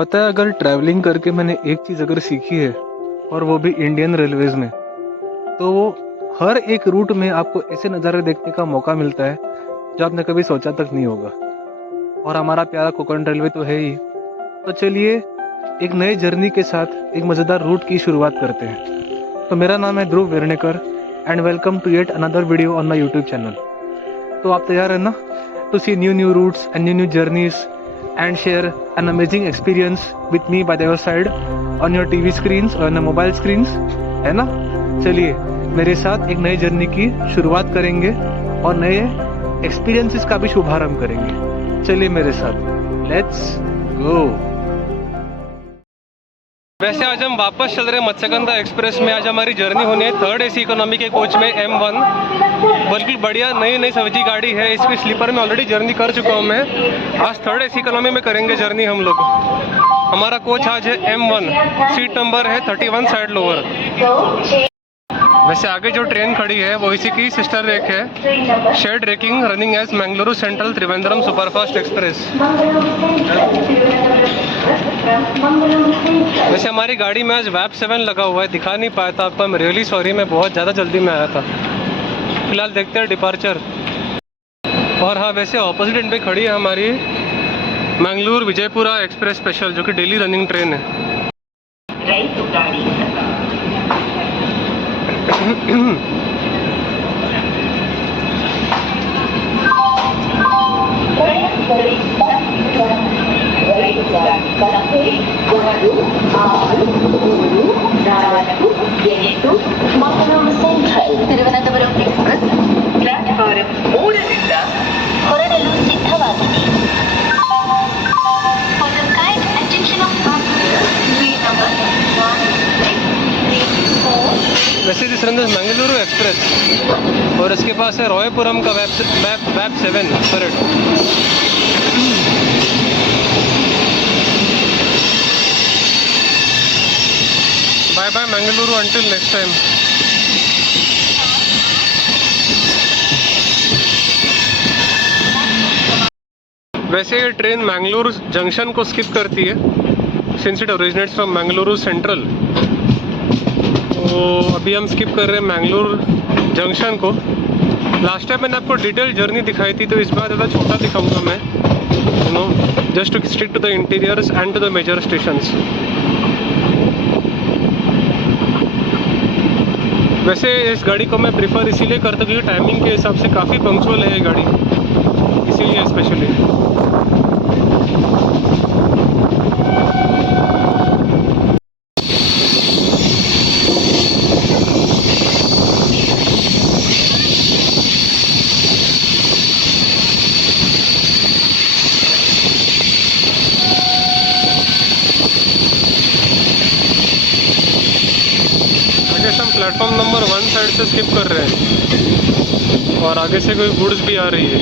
पता है, अगर ट्रैवलिंग करके मैंने एक चीज़ अगर सीखी है, और वो भी इंडियन रेलवेज में, तो वो हर एक रूट में आपको ऐसे नज़ारे देखने का मौका मिलता है जो आपने कभी सोचा तक नहीं होगा। और हमारा प्यारा कोकण रेलवे तो है ही। तो चलिए एक नए जर्नी के साथ एक मज़ेदार रूट की शुरुआत करते हैं। तो मेरा नाम है Dhruv Vernekar and welcome to yet another video on my YouTube channel. तो आप तैयार है ना to see new routes and new journeys and share an amazing experience with me by your side on your TV screens or on your mobile screens, है ना? चलिए मेरे साथ एक नई जर्नी की शुरुआत करेंगे और नए एक्सपीरियंसेस का भी शुभारंभ करेंगे। चलिए मेरे साथ, लेट्स गो। वैसे आज हम वापस चल रहे हैं मत्स्यगंधा एक्सप्रेस में। आज हमारी जर्नी होनी है 3rd AC इकोनॉमी के कोच में M1। बिल्कुल बढ़िया नई सब्जी गाड़ी है। इसकी स्लीपर में ऑलरेडी जर्नी कर चुका हूँ मैं। आज 3rd AC इकोनॉमी में करेंगे जर्नी हम लोग। हमारा कोच आज है M1, सीट नंबर है 31 साइड लोअर। वैसे आगे जो ट्रेन खड़ी है वो इसी की सिस्टर रेक है, shared raking running as Mangaluru central Trivandrum superfast express. वैसे हमारी गाड़ी में आज वैप 7 लगा हुआ है, दिखा नहीं पाया था आपको। मैं रियली सॉरी, मैं बहुत ज़्यादा जल्दी में आया था। फिलहाल देखते हैं डिपार्चर। और हाँ, वैसे ऑपोजिट एंड पे खड़ी है हमारी मैंगलुरु विजयपुरा एक्सप्रेस स्पेशल, जो कि डेली रनिंग ट्रेन है। തിരുവനന്തപുരം എക്സ്പ്രസ് പ്ലാറ്റ്ഫോരം 3 ಹೊರಡಲು ಸಿದ್ಧವಾಗಿದೆ. For the kind attention of passengers, train number 1634. वैसे this run is Mangaluru express और इसके पास है रॉयपुरम का वैप 7 correct. Bye bye Mangaluru until next time. वैसे ये ट्रेन मैंगलुरु जंक्शन को स्किप करती है since it originates from Mangaluru central. तो अभी हम स्किप कर रहे हैं मैंगलुरु जंक्शन को। लास्ट टाइम मैंने आपको डिटेल जर्नी दिखाई थी, तो इस बार ज़्यादा छोटा दिखाऊंगा मैं, you know, just to stick to the interiors and to the major stations. वैसे इस गाड़ी को मैं प्रीफर इसीलिए करता हूँ क्योंकि टाइमिंग के हिसाब से काफ़ी पंक्चुअल है ये गाड़ी, इसीलिए स्पेशली। प्लेटफॉर्म नंबर 1 साइड से स्किप कर रहे हैं और आगे से कोई गुड्स भी आ रही है।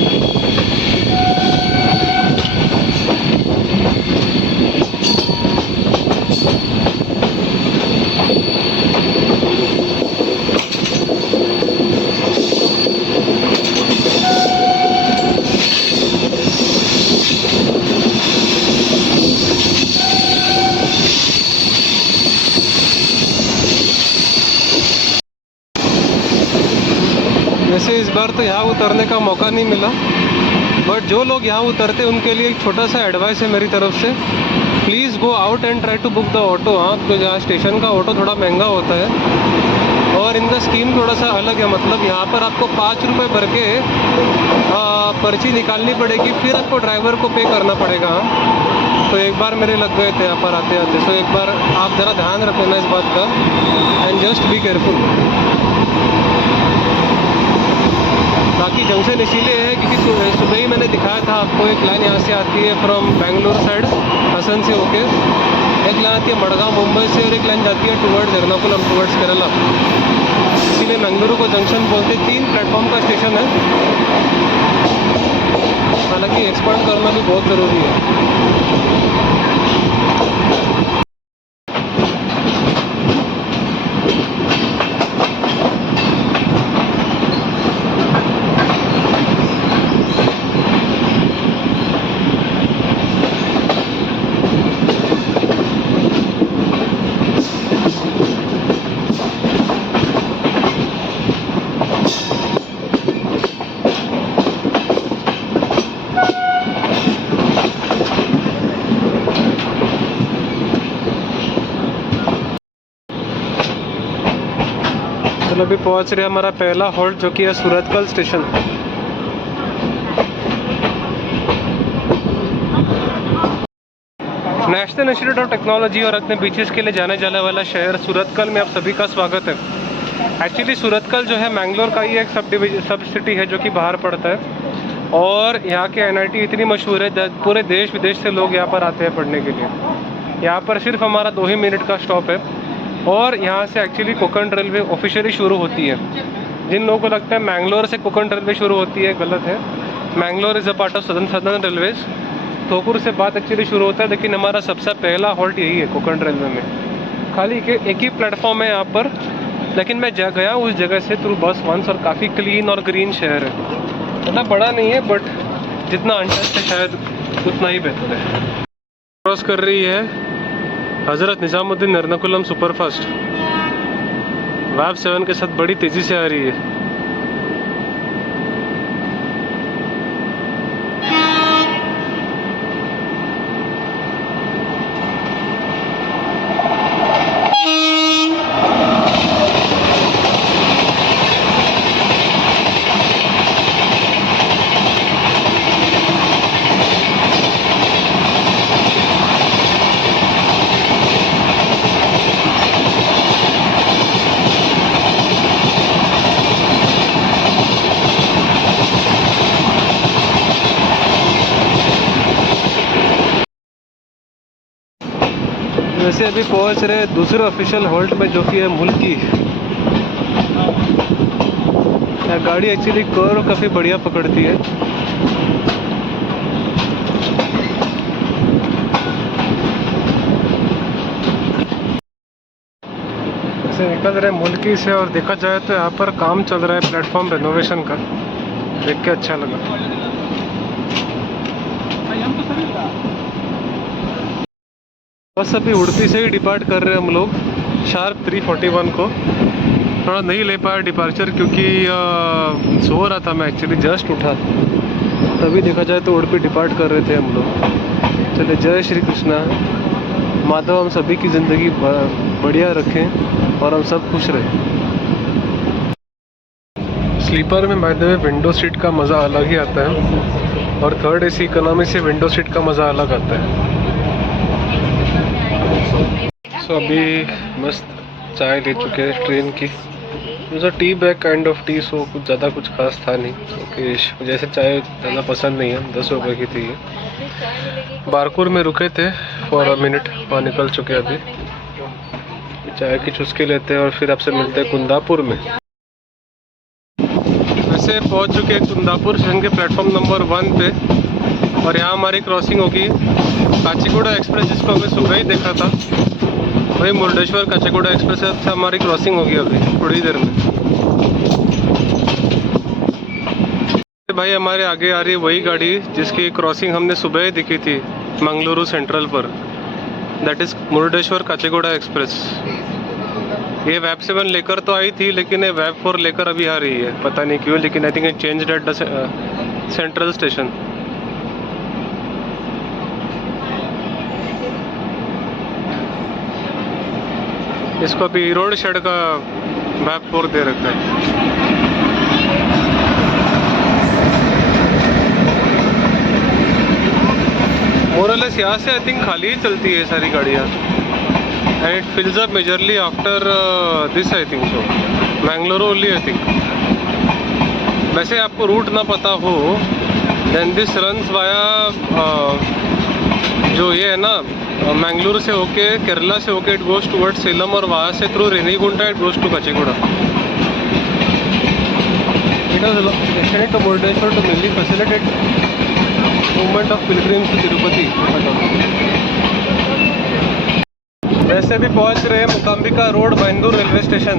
वैसे इस बार तो यहाँ उतरने का मौका नहीं मिला, बट जो लोग यहाँ उतरते हैं उनके लिए एक छोटा सा एडवाइस है मेरी तरफ से। Please go out and try to book the auto. हाँ, तो यहाँ स्टेशन का ऑटो थोड़ा महंगा होता है और इनका स्कीम थोड़ा सा अलग है। मतलब यहाँ पर आपको 5 रुपये भर के पर्ची निकालनी पड़ेगी, फिर आपको ड्राइवर को पे करना पड़ेगा। तो एक बार मेरे लग गए थे यहाँ पर आते आते। तो एक बार आप ज़रा ध्यान रखना इस बात का एंड जस्ट बी केयरफुल। बाकी जंक्शन इसीलिए है क्योंकि सुबह ही मैंने दिखाया था आपको, एक लाइन यहाँ से आती है फ्रॉम बेंगलुरु साइड हसन से होके, एक लाइन आती है मडगांव मुंबई से, और एक लाइन जाती है टुवर्ड्स एर्नाकुलम टुवर्ड्स केरला। इसीलिए बेंगलुरु को जंक्शन बोलते। 3 प्लेटफॉर्म का स्टेशन है, हालांकि एक्सपांड करना भी बहुत ज़रूरी है। चलो अभी पहुंच रहे हमारा पहला हॉल्ट जो कि है Surathkal station. National institute of technology और अपने बीचेस के लिए जाने जाने वाला शहर सूरतकल में आप सभी का स्वागत है। एक्चुअली सूरतकल जो है मैंगलोर का ही एक सब सिटी है जो कि बाहर पड़ता है और यहाँ के एनआईटी इतनी मशहूर है, पूरे देश विदेश से लोग यहाँ पर आते हैं पढ़ने के लिए। यहाँ पर सिर्फ हमारा 2 ही मिनट का स्टॉप है और यहाँ से एक्चुअली कोंकण रेलवे ऑफिशियली शुरू होती है। जिन लोगों को लगता है मैंगलोर से कोंकण रेलवे शुरू होती है, गलत है। Mangalore is a part of southern railways. Thokur से बात एक्चुअली शुरू होता है, लेकिन हमारा सबसे पहला हॉल्ट यही है कोंकण रेलवे में। खाली एक ही प्लेटफॉर्म है यहाँ पर, लेकिन मैं गया उस जगह से थ्रू बस वंस और काफ़ी क्लीन और ग्रीन शहर है। इतना बड़ा नहीं है बट जितना अनटच्ड है शायद उतना ही बेहतर है। क्रॉस कर रही है हज़रत निज़ामुद्दीन एर्नाकुलम सुपरफास्ट वैब 7 के साथ बड़ी तेज़ी से आ रही है। वैसे अभी पहुंच रहे दूसरे ऑफिशियल हॉल्ट में जो कि है मुल्की। गाड़ी एक्चुअली कर्व काफ़ी बढ़िया पकड़ती है। ऐसे निकल रहे मुल्की से और देखा जाए तो यहाँ पर काम चल रहा है प्लेटफॉर्म रेनोवेशन का, देख के अच्छा लगा। बस अभी उड़पी से ही डिपार्ट कर रहे हैं हम लोग शार्प 3:41 को। थोड़ा नहीं ले पाया डिपार्चर क्योंकि सो रहा था मैं, एक्चुअली जस्ट उठा, तभी देखा जाए तो उड़पी डिपार्ट कर रहे थे हम लोग। चले, जय श्री कृष्णा। माधव हम सभी की ज़िंदगी बढ़िया रखें और हम सब खुश रहें। स्लीपर में by the way window seat का मज़ा अलग ही आता है और थर्ड एसी इकोनॉमी से विंडो सीट का मज़ा अलग आता है। सो अभी मस्त चाय ले चुके हैं ट्रेन की। मुझे tea bag kind of tea, so कुछ ज़्यादा कुछ खास था नहीं क्योंकि जैसे चाय ज़्यादा पसंद नहीं है। 10 रुपये की थी ये। बारकोर में रुके थे फॉर अ मिनट, वहाँ निकल चुके अभी। चाय की चुस्की लेते हैं और फिर आपसे मिलते हैं कुंदापुर में। वैसे पहुँच चुके हैं कुंदापुर स्टेशन के प्लेटफॉर्म नंबर 1 पे और यहाँ हमारी क्रॉसिंग होगी काचीगुड़ा एक्सप्रेस, जिसको हमने सुबह ही देखा था। वही मुरुडेश्वर काचीगुड़ा एक्सप्रेस से हमारी क्रॉसिंग होगी अभी थोड़ी देर में। भाई हमारे आगे आ रही है वही गाड़ी जिसकी क्रॉसिंग हमने सुबह ही दिखी थी मंगलुरु सेंट्रल पर, that is Murudeshwar Kacheguda express. ये वैब 7 लेकर तो आई थी, लेकिन ये वैब 4 लेकर अभी आ रही है, पता नहीं क्यों, लेकिन I think it changed at the central station. इसको अभी रोड शेड का वैब 4 दे रखा है। मोरलेस यहाँ से आई थिंक खाली ही चलती है सारी गाड़ियाँ and it फिल्स up majorly after this, I think so Mangalore only I think. वैसे आपको रूट ना पता हो देन दिस रन्स वाया जो ये है ना मैंगलोर से होके केरला से होके इट गोज टूवर्ड्स सेलम और वहाँ से through Renigunta it goes to Kacheguda. It was extended to Murudeshwar to mainly facilitate movement of pilgrims to Tirupati. वैसे भी पहुँच रहे हैं Mookambika road Byndoor railway station.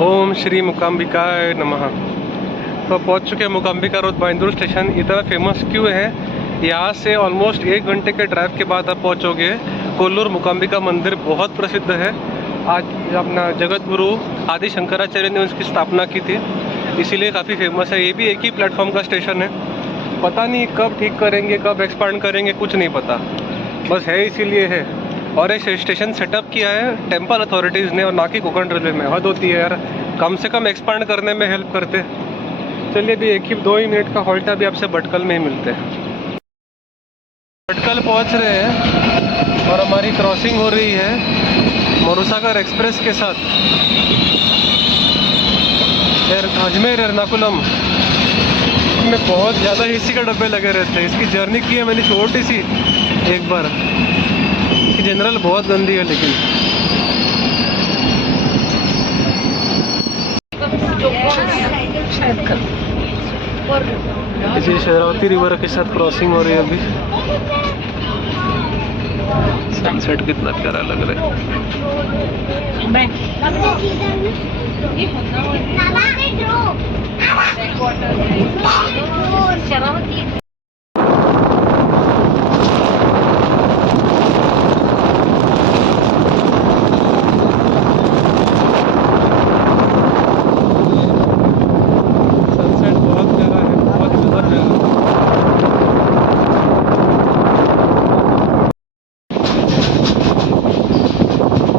ओम श्री मुकाम्बिकाय नमः। तो पहुंच चुके हैं मुकाम्बिका रोड बैंदूर स्टेशन। इतना फेमस क्यों है? यहाँ से ऑलमोस्ट 1 घंटे के ड्राइव के बाद आप पहुंचोगे कोल्लूर मुकाम्बिका मंदिर, बहुत प्रसिद्ध है। आज अपना जगत गुरु आदि शंकराचार्य ने उसकी स्थापना की थी, इसीलिए काफ़ी फेमस है। ये भी एक ही प्लेटफॉर्म का स्टेशन है पता नहीं कब ठीक करेंगे, कब एक्सपांड करेंगे, कुछ नहीं पता, बस है इसीलिए है। और ये स्टेशन सेटअप किया है टेम्पल अथॉरिटीज़ ने और ना कि कोंकण रेलवे में। हद होती है यार, कम से कम एक्सपांड करने में हेल्प करते। चलिए अभी 2 ही मिनट का हॉल्ट है, अभी आपसे भटकल में ही मिलते हैं। भटकल पहुंच रहे हैं और हमारी क्रॉसिंग हो रही है मोरूसागर एक्सप्रेस के साथ। अजमेर एर्नाकुलम में बहुत ज़्यादा एसी का डब्बे लगे रहते हैं। इसकी जर्नी की है मैंने छोटी सी एक बार। इसकी जनरल बहुत गंदी है लेकिन। इसी शरावती रिवर के साथ क्रॉसिंग हो रही है अभी। सनसेट कितना प्यारा लग रहा है।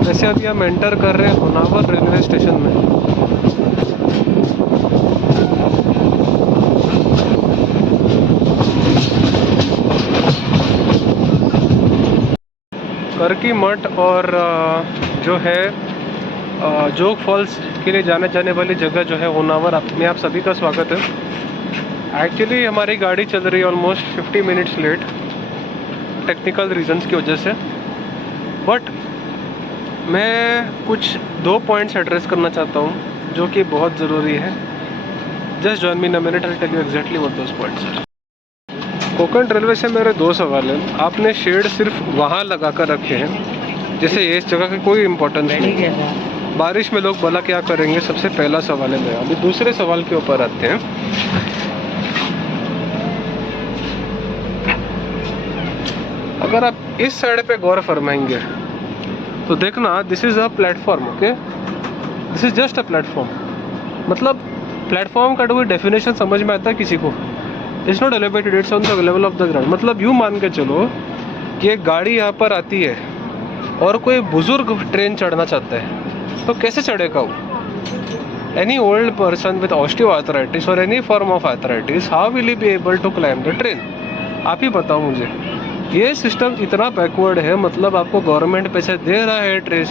जैसे अभी हम एंटर कर रहे हैं होनावर रेलवे स्टेशन में। करकी मठ और जो है जोग फॉल्स के लिए जाने वाली जगह जो है होनावर में आप सभी का स्वागत है। एक्चुअली हमारी गाड़ी चल रही है almost 50 minutes late technical reasons की वजह से, बट मैं कुछ 2 पॉइंट्स एड्रेस करना चाहता हूँ जो कि बहुत ज़रूरी है। Just join me in a minute, I tell you exactly what those points are. Konkan railway से मेरे 2 सवाल हैं। आपने शेड सिर्फ वहाँ लगा कर रखे हैं, जैसे ये इस जगह की कोई इम्पोर्टेंस नहीं। बारिश में लोग भला क्या करेंगे, सबसे पहला सवाल है मेरा। अभी दूसरे सवाल के ऊपर आते हैं। अगर आप इस साइड पे गौर फरमाएंगे तो देखना, this is a platform, okay, this is just a platform. मतलब प्लेटफॉर्म का कोई डेफिनेशन समझ में आता है किसी को? It's not elevated, it's on the level of the ground. मतलब यूँ मान के चलो कि एक गाड़ी यहाँ पर आती है और कोई बुजुर्ग ट्रेन चढ़ना चाहता है तो कैसे चढ़ेगा वो? Any old person with osteoarthritis और any form of arthritis, how will he be able to climb the train? आप ही बताओ मुझे। ये सिस्टम इतना बैकवर्ड है, मतलब आपको गवर्नमेंट पैसे दे रहा है ट्रेन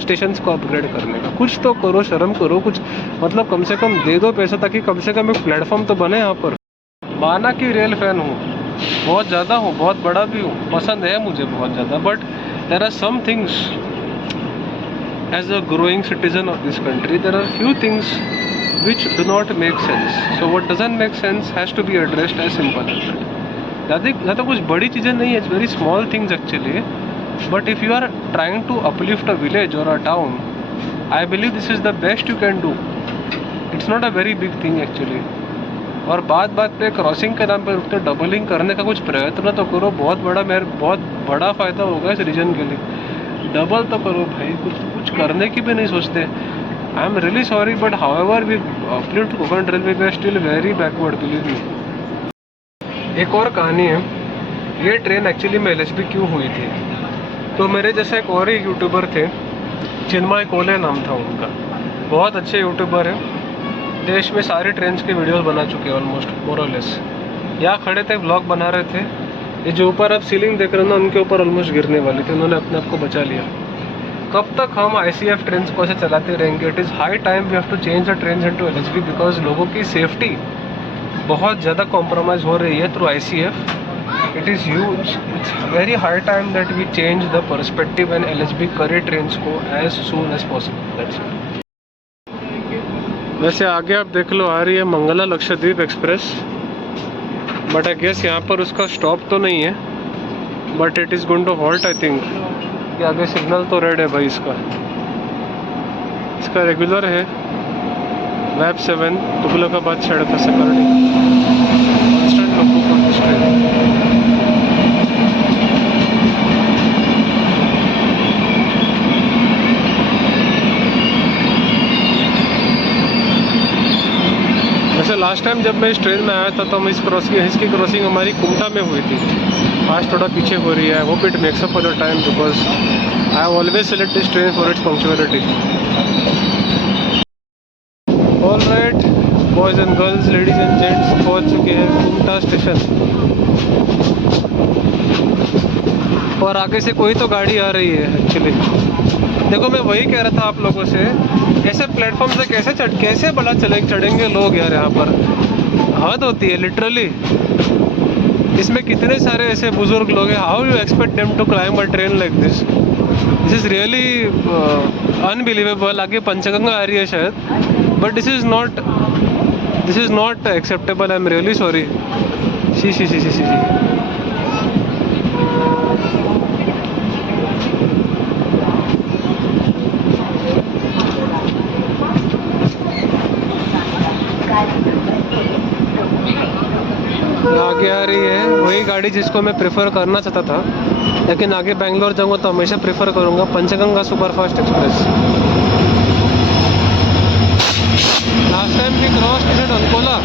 स्टेशन को अपग्रेड करने का। कुछ तो करो, शर्म करो कुछ, मतलब कम से कम दे दो पैसा ताकि कम से कम एक प्लेटफॉर्म तो बने यहाँ पर। माना कि रेल फैन हूँ, बहुत ज़्यादा हूँ, बहुत बड़ा भी हूँ, पसंद है मुझे बहुत ज़्यादा, but there are some things as a growing citizen of this country, there are few things which do not make sense. So what doesn't make sense has to be addressed as simple as that. ज़्यादा कुछ बड़ी चीज़ें नहीं है, it's very small things actually, but if you are trying to uplift a village और a town, I believe this is the best you can do. It's not a very big thing actually. और बात पे crossing के नाम पे रुकते doubling करने का कुछ प्रयत्न तो करो, बहुत बड़ा फ़ायदा होगा इस रीजन के लिए। डबल तो करो भाई, कुछ करने की भी नहीं सोचते। I am really sorry, but however we uplift Konkan railway, we are still very backward, believe me. एक और कहानी है, ये ट्रेन एक्चुअली में LHB क्यों हुई थी। तो मेरे जैसे एक और ही यूट्यूबर थे, चिन्मय कोले नाम था उनका, बहुत अच्छे यूट्यूबर हैं, देश में सारे ट्रेन्स के वीडियोस बना चुके हैं ऑलमोस्ट मोरलेस। यहाँ खड़े थे, व्लॉग बना रहे थे, ये जो ऊपर आप सीलिंग देख रहे हो ना, उनके ऊपर ऑलमोस्ट गिरने वाली थी, उन्होंने अपने आप को बचा लिया। कब तक हम ICF ट्रेन्स को ऐसे चलाते रहेंगे? It is high time we have to change the trains into LHB, because लोगों की सेफ्टी बहुत ज़्यादा कॉम्प्रोमाइज़ हो रही है through ICF। It is huge, it's very high time that we change the perspective and LHB करे trains को as soon as possible. That's it. वैसे आगे आप देख लो, आ रही है Mangala Lakshadweep express, but I guess यहाँ पर उसका स्टॉप तो नहीं है, but it is going to halt I think. कि आगे सिग्नल तो रेड है भाई, इसका रेगुलर है वैब 7 तुगलकाबाद सड़क से करनी कांस्टेंट लोगों को दिस ट्रेन। वैसे लास्ट टाइम जब मैं इस ट्रेन में आया था तो हम इसकी क्रॉसिंग हमारी कुमटा में हुई थी। आज थोड़ा पीछे हो रही है। I hope it makes up for the time because I have always select this train for its punctuality. All right boys and girls, ladies and gents, पहुंच चुके हैं कुमटा स्टेशन। और आगे से कोई तो गाड़ी आ रही है एक्चुअली। देखो मैं वही कह रहा था आप लोगों से, ऐसे प्लेटफॉर्म से कैसे भला चढ़ेंगे लोग यार। यहाँ पर हद होती है लिटरली। इसमें कितने सारे ऐसे बुजुर्ग लोग हैं। How you expect them to climb a train like this? This is really unbelievable. आगे पंचगंगा आ रही है शायद, but this is not acceptable. I am really sorry. शी आगे आ रही है वही गाड़ी जिसको मैं प्रेफर करना चाहता था, लेकिन आगे बेंगलोर जाऊंगा तो हमेशा प्रेफर करूंगा Panchganga superfast express. Last time भी क्रॉस टिकट अंकोला।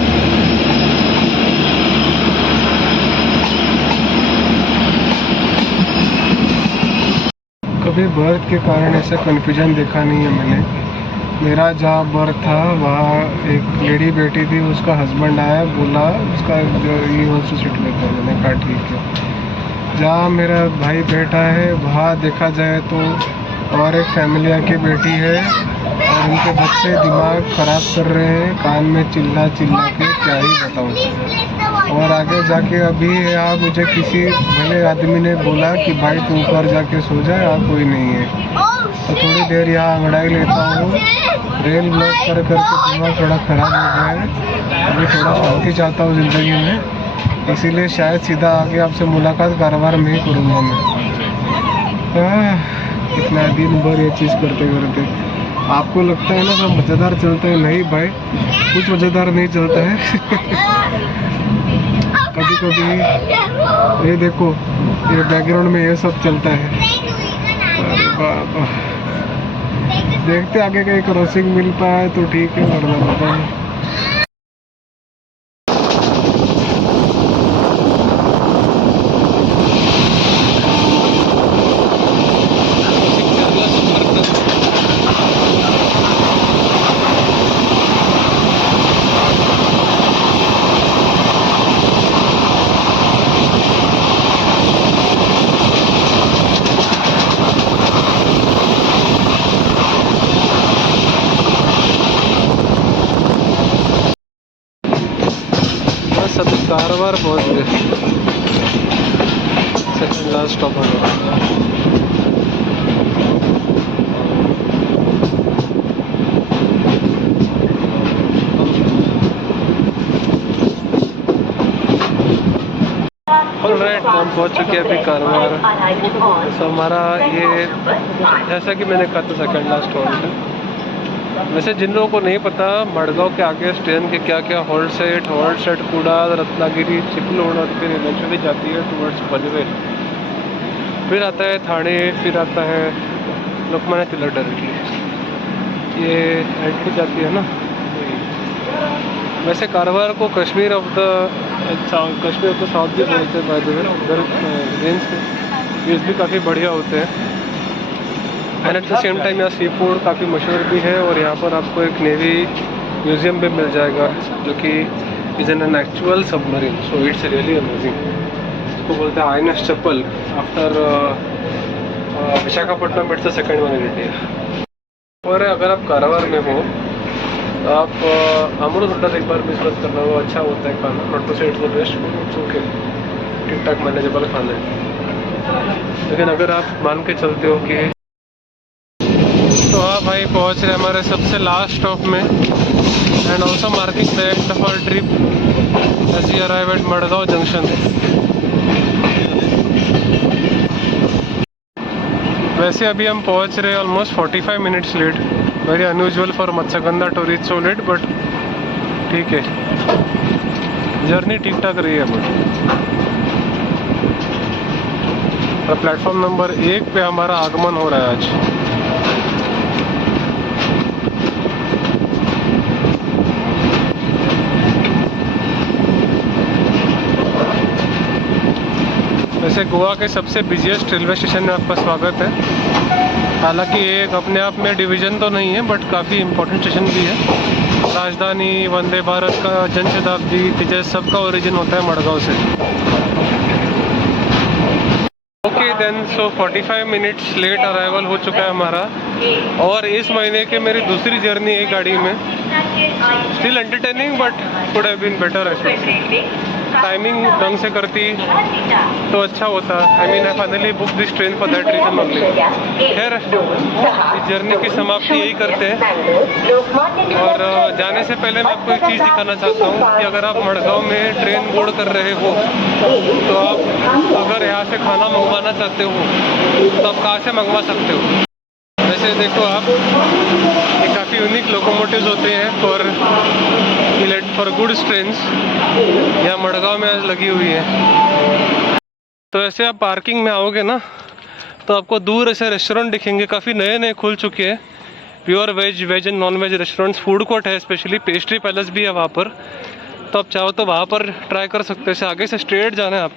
कभी बर्थ के कारण ऐसा कन्फ्यूजन देखा नहीं है मैंने। मेरा जहाँ बर्थ था वहाँ एक लेडी बैठी थी, उसका हस्बैंड आया, बोला उसका जो ये वॉन्ट्स टू सीट लेता है। मैंने कहा ठीक है। जहाँ मेरा भाई बैठा है वहाँ देखा जाए तो और एक फैमिली आके बैठी है और उनके बच्चे दिमाग ख़राब कर रहे हैं, कान में चिल्ला के क्या ही बताऊँ। और आगे जाके अभी यहाँ मुझे किसी भले आदमी ने बोला कि भाई तू ऊपर जाके सो जा, यहाँ कोई नहीं है। तो थोड़ी देर यहाँ अंगड़ाई लेता हूँ। रेल ब्लॉक कर करके दिमाग थोड़ा ख़राब हो गया है। अभी थोड़ा शांति चाहता हूँ ज़िंदगी में, इसीलिए शायद सीधा आगे आपसे मुलाकात कारवार में ही करूँगा मैं। कितना दिन भर ये चीज़ करते करते आपको लगता है ना सब मज़ेदार चलता है। नहीं भाई, कुछ मज़ेदार नहीं चलता है। कभी कभी ये देखो, ये बैकग्राउंड में ये सब चलता है। देखते आगे कहीं क्रॉसिंग मिल पाए तो ठीक है, वरना पता नहीं। सब कारवार पहुंच गए। सेकंड लास्ट स्टॉप होगा। ऑलराइट, हम पहुंच चुके हैं अभी कारवार। तो हमारा ये जैसा कि मैंने कहा था सेकंड लास्ट हॉल्ट है। वैसे जिन लोगों को नहीं पता, मडगांव के आगे ट्रेन के क्या क्या हॉल्ट सेट कुडाल, रत्नागिरी, चिपलोड और फिर इवेंचुअली जाती है टुवर्ड्स पनवेल। फिर आता है थाने, फिर आता है लोकमान्य तिलक डायरेक्टली। ये एंट्री जाती है ना। वैसे कारवार को कश्मीर ऑफ द साउथ भी बोलते हैं बाय द वे। उधर रेंज के व्यूज़ भी काफ़ी बढ़िया होते हैं। And at the same time यहाँ सी फूड काफ़ी मशहूर भी है। और यहाँ पर आपको एक नेवी म्यूज़ियम भी मिल जाएगा जो कि is an actual submarine. So it's really amazing. इसको बोलते हैं INS chappal. After Visakhapatnam it's the second one in India. और अगर आप कारवार में हो तो आप अमरूद होटल एक बार मिस मत करना, वो अच्छा होता है खाना। नॉट टू से इट्स द बेस्ट, ओके, ठीक ठाक मैनेजेबल खाना है। लेकिन अगर आप मान के चलते हो कि तो हाँ भाई, पहुँच रहे हमारे सबसे लास्ट स्टॉप में। And also marking the end of our trip as we arrive at Madgaon junction. वैसे अभी हम पहुँच रहे almost 45 minutes late. Very unusual for Matsyagandha to reach so late, but ठीक है, जर्नी ठीक ठाक रही है। बट प्लेटफॉर्म नंबर 1 पे हमारा आगमन हो रहा है आज। वैसे गोवा के सबसे बिजिएस्ट रेलवे स्टेशन में आपका स्वागत है। हालांकि ये एक अपने आप में डिवीज़न तो नहीं है, बट काफ़ी इम्पोर्टेंट स्टेशन भी है। राजधानी, वंदे भारत का, जनशताब्दी, तेजस, सबका ओरिजिन होता है मडगांव से। ओके देन, सो 45 मिनट्स लेट अराइवल हो चुका है हमारा, और इस महीने की मेरी दूसरी जर्नी है गाड़ी में। Still entertaining but could have been better. Timing ढंग से करती तो अच्छा होता। I mean I finally book this train for that reason only. खैर, इस जर्नी की समाप्ति यही करते हैं, और जाने से पहले मैं आपको एक चीज़ दिखाना चाहता हूँ कि अगर आप मडगांव में ट्रेन बोर्ड कर रहे हो तो आप अगर यहाँ से खाना मंगवाना चाहते हो तो आप कहाँ से मंगवा सकते हो। वैसे देखो आप, ये काफ़ी यूनिक लोकोमोटिव्स होते हैं फॉर गुड्स ट्रेन्स, यहाँ मडगांव में लगी हुई है। तो ऐसे आप पार्किंग में आओगे ना तो आपको दूर ऐसे रेस्टोरेंट दिखेंगे, काफ़ी नए नए खुल चुके हैं। Pure veg and non veg restaurants, food court है, स्पेशली पेस्ट्री पैलेस भी है वहाँ पर। तो आप चाहो तो वहाँ पर ट्राई कर सकते हो। आगे से स्ट्रेट जाना है आपको।